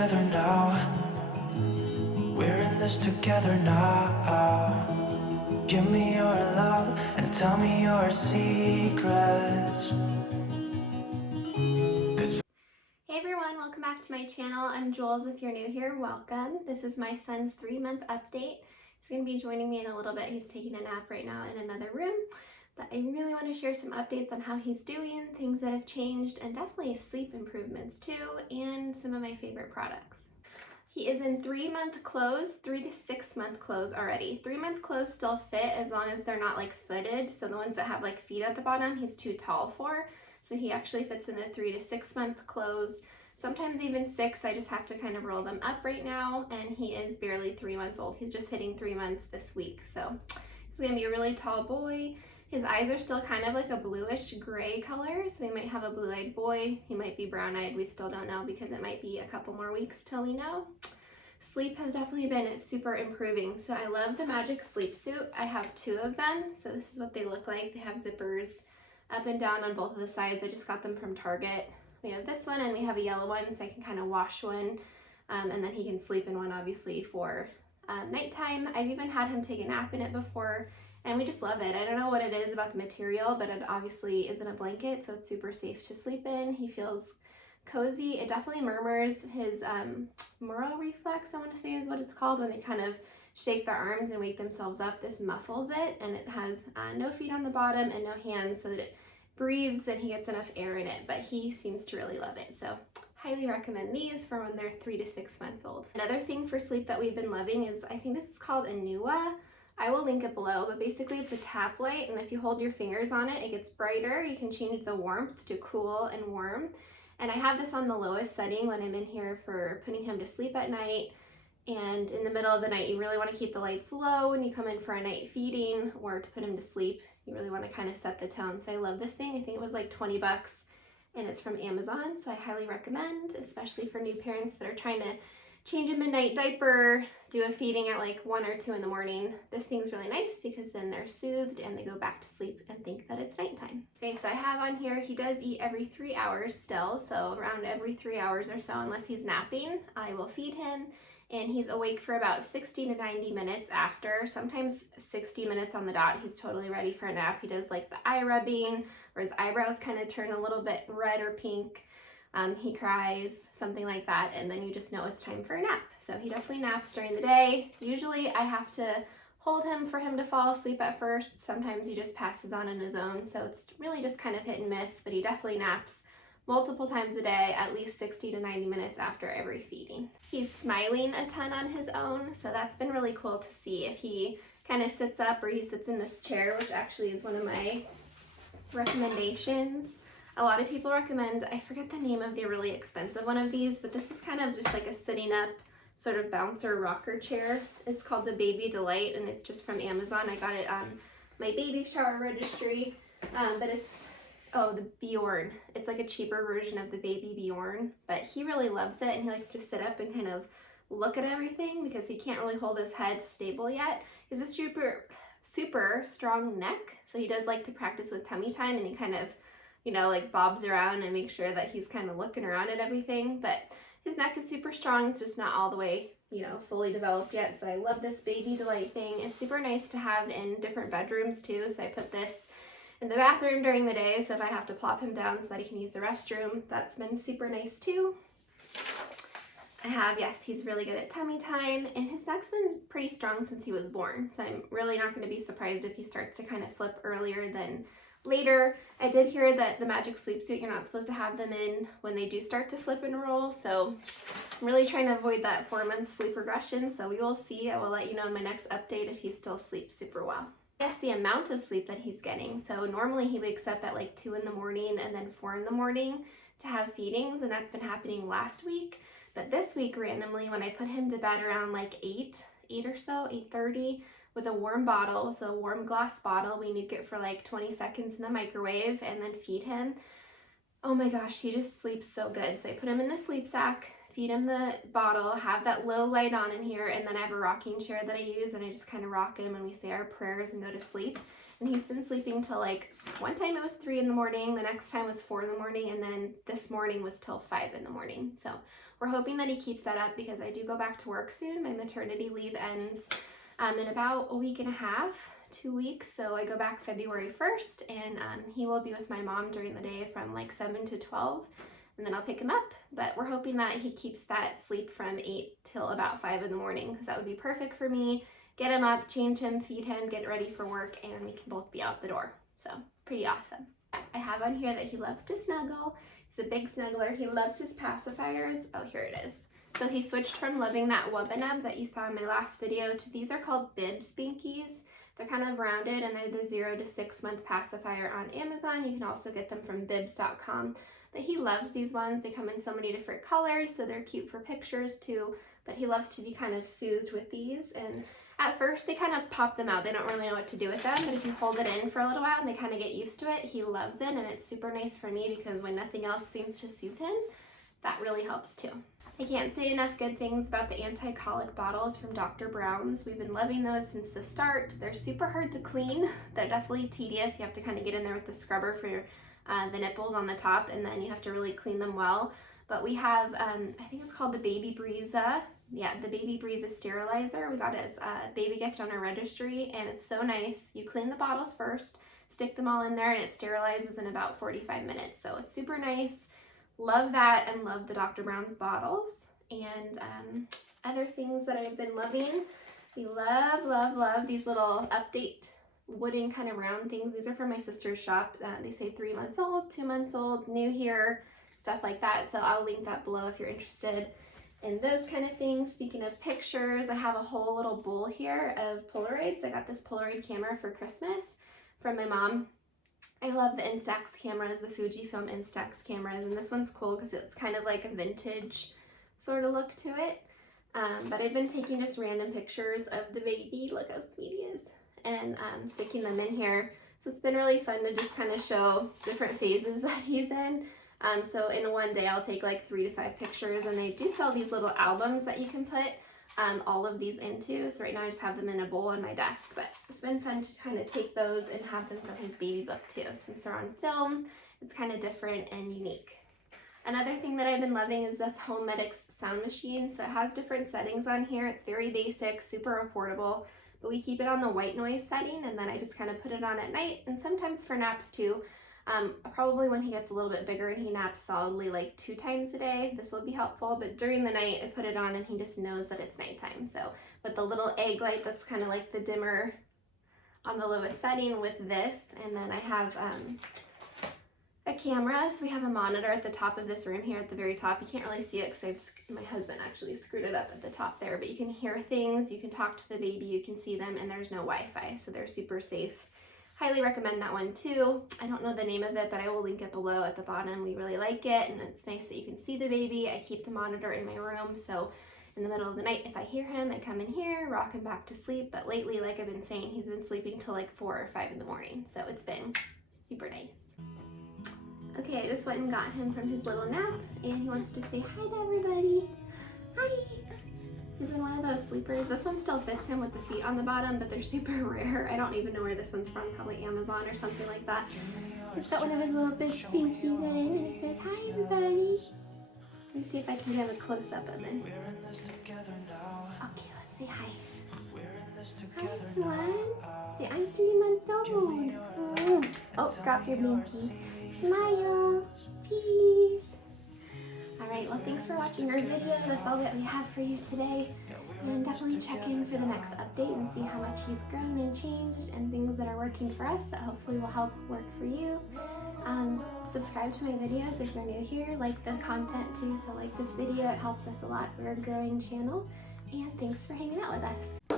together now. We're in this together now. Give me your love and tell me your secrets. Hey everyone, welcome back to my channel. I'm Jules. If you're new here, welcome. This is my son's 3-month update. He's going to be joining me in a little bit. He's taking a nap right now in another room. But I really want to share some updates on how he's doing, things that have changed, and definitely sleep improvements too, and some of my favorite products. He is in 3-month clothes, 3 to 6 month clothes already. 3-month clothes still fit as long as they're not like footed. So the ones that have like feet at the bottom, he's too tall for. So he actually fits in the 3 to 6 month clothes, sometimes even 6. I just have to kind of roll them up right now. And he is barely 3 months old. He's just hitting 3 months this week. So he's gonna be a really tall boy. His eyes are still kind of like a bluish gray color, so we might have a blue-eyed boy. He might be brown-eyed. We still don't know because it might be a couple more weeks till we know. Sleep has definitely been super improving. So I love the Magic Sleep Suit. I have 2 of them. So this is what they look like. They have zippers up and down on both of the sides. I just got them from Target. We have this one and we have a yellow one, so I can kind of wash one. And then he can sleep in one, obviously, for nighttime. I've even had him take a nap in it before. And we just love it. I don't know what it is about the material, but it obviously isn't a blanket, so it's super safe to sleep in. He feels cozy. It definitely murmurs. His Moro reflex, I want to say is what it's called, when they kind of shake their arms and wake themselves up. This muffles it, and it has no feet on the bottom and no hands, so that it breathes and he gets enough air in it, but he seems to really love it. So highly recommend these for when they're 3 to 6 months old. Another thing for sleep that we've been loving is, I think this is called Anua. I will link it below, but basically it's a tap light, and if you hold your fingers on it, it gets brighter. You can change the warmth to cool and warm. And I have this on the lowest setting when I'm in here for putting him to sleep at night. And in the middle of the night, you really want to keep the lights low when you come in for a night feeding or to put him to sleep. You really want to kind of set the tone. So I love this thing. I think it was like 20 bucks, and it's from Amazon. So I highly recommend, especially for new parents that are trying to change a midnight diaper, do a feeding at like 1 or 2 in the morning. This thing's really nice because then they're soothed and they go back to sleep and think that it's nighttime. Okay, so I have on here, he does eat every 3 hours still. So around every 3 hours or so, unless he's napping, I will feed him. And he's awake for about 60 to 90 minutes after, sometimes 60 minutes on the dot. He's totally ready for a nap. He does like the eye rubbing, or his eyebrows kind of turn a little bit red or pink. He cries, something like that, and then you just know it's time for a nap. So he definitely naps during the day. Usually I have to hold him for him to fall asleep at first. Sometimes he just passes on his own, so it's really just kind of hit and miss, but he definitely naps multiple times a day, at least 60 to 90 minutes after every feeding. He's smiling a ton on his own, so that's been really cool to see. If he kind of sits up or he sits in this chair, which actually is one of my recommendations. A lot of people recommend, I forget the name of the really expensive one of these, but this is kind of just like a sitting up sort of bouncer rocker chair. It's called the Baby Delight, and it's just from Amazon. I got it on my baby shower registry, but it's, oh, the Bjorn. It's like a cheaper version of the Baby Bjorn, but he really loves it, and he likes to sit up and kind of look at everything because he can't really hold his head stable yet. He's a super strong neck, so he does like to practice with tummy time, and he kind of, you know, like bobs around and makes sure that he's kind of looking around at everything. But his neck is super strong. It's just not all the way, you know, fully developed yet. So I love this Baby Delight thing. It's super nice to have in different bedrooms too. So I put this in the bathroom during the day, so if I have to plop him down so that he can use the restroom, that's been super nice too. I have, yes, he's really good at tummy time, and his neck's been pretty strong since he was born. So I'm really not going to be surprised if he starts to kind of flip earlier than later. I did hear that the Magic Sleep Suit, you're not supposed to have them in when they do start to flip and roll, so I'm really trying to avoid that 4-month sleep regression, so we will see. I will let you know in my next update if he still sleeps super well. Yes, the amount of sleep that he's getting. So normally he wakes up at like 2 in the morning and then 4 in the morning to have feedings, and that's been happening last week. But this week, randomly, when I put him to bed around like 8 or so, 8:30, with a warm bottle, so a warm glass bottle, we nuke it for like 20 seconds in the microwave and then feed him. Oh my gosh, he just sleeps so good. So I put him in the sleep sack, feed him the bottle, have that low light on in here, and then I have a rocking chair that I use, and I just kind of rock him and we say our prayers and go to sleep. And he's been sleeping till like, one time it was 3 in the morning, the next time was 4 in the morning, and then this morning was till 5 in the morning. So we're hoping that he keeps that up because I do go back to work soon. My maternity leave ends in about a week and a half, 2 weeks. So I go back February 1st, and he will be with my mom during the day from like 7 to 12, and then I'll pick him up. But we're hoping that he keeps that sleep from 8 till about 5 in the morning, because that would be perfect for me. Get him up, change him, feed him, get ready for work, and we can both be out the door. So pretty awesome. I have on here that he loves to snuggle. He's a big snuggler. He loves his pacifiers. Oh, here it is. So he switched from loving that Wubba Nub that you saw in my last video to these are called Bibs Binkies. They're kind of rounded, and they're the 0 to 6 month pacifier on Amazon. You can also get them from bibs.com. But he loves these ones. They come in so many different colors, so they're cute for pictures too. But he loves to be kind of soothed with these. And at first they kind of pop them out. They don't really know what to do with them, but if you hold it in for a little while and they kind of get used to it, he loves it. And it's super nice for me because when nothing else seems to soothe him, that really helps too. I can't say enough good things about the anti-colic bottles from Dr. Brown's. We've been loving those since the start. They're super hard to clean. They're definitely tedious. You have to kind of get in there with the scrubber for the nipples on the top, and then you have to really clean them well. But we have, I think it's called the Baby Breeza. Yeah, the Baby Breeza sterilizer. We got it as a baby gift on our registry, and it's so nice. You clean the bottles first, stick them all in there, and it sterilizes in about 45 minutes. So it's super nice. Love that, and love the Dr. Brown's bottles. And other things that I've been loving, we love these little Update wooden kind of round things. These are from my sister's shop. They say 3 months old, 2 months old, new here, stuff like that. So I'll link that below if you're interested in those kind of things. Speaking of pictures, I have a whole little bowl here of Polaroids. I got this Polaroid camera for Christmas from my mom. I love the Instax cameras, the Fujifilm Instax cameras, and this one's cool because it's kind of like a vintage sort of look to it. But I've been taking just random pictures of the baby, look how sweet he is, and sticking them in here. So it's been really fun to just kind of show different phases that he's in. So in one day I'll take like 3 to 5 pictures, and they do sell these little albums that you can put all of these into. So right now I just have them in a bowl on my desk, but it's been fun to kind of take those and have them for his baby book too. Since they're on film, it's kind of different and unique. Another thing that I've been loving is this HomeMedics sound machine. So it has different settings on here. It's very basic, super affordable, but we keep it on the white noise setting, and then I just kind of put it on at night and sometimes for naps too. Probably when he gets a little bit bigger and he naps solidly like 2 times a day, this will be helpful. But during the night I put it on and he just knows that it's nighttime. So with the little egg light, that's kind of like the dimmer on the lowest setting with this. And then I have a camera. So we have a monitor at the top of this room here at the very top. You can't really see it because my husband actually screwed it up at the top there, but you can hear things, you can talk to the baby, you can see them, and there's no Wi-Fi, so they're super safe. Highly recommend that one too. I don't know the name of it, but I will link it below at the bottom. We really like it, and it's nice that you can see the baby. I keep the monitor in my room, so in the middle of the night, if I hear him, I come in here, rock him back to sleep. But lately, like I've been saying, he's been sleeping till like 4 or 5 in the morning, so it's been super nice. Okay, I just went and got him from his little nap, and he wants to say hi to everybody. Hi! He's in one of those sleepers. This one still fits him with the feet on the bottom, but they're super rare. I don't even know where this one's from, probably Amazon or something like that. He's got one of his little big spinkies in, and he says, hi everybody. Let me see if I can get a close-up of him. Okay, let's say hi. Hi everyone. Say, I'm 3 months old. Oh, drop your binky. Smile. Cheese. Alright, well thanks for watching our video. That's all that we have for you today. And definitely check in for the next update and see how much he's grown and changed and things that are working for us that hopefully will help work for you. Subscribe to my videos if you're new here. Like the content too, so like this video. It helps us a lot. We're a growing channel. And thanks for hanging out with us.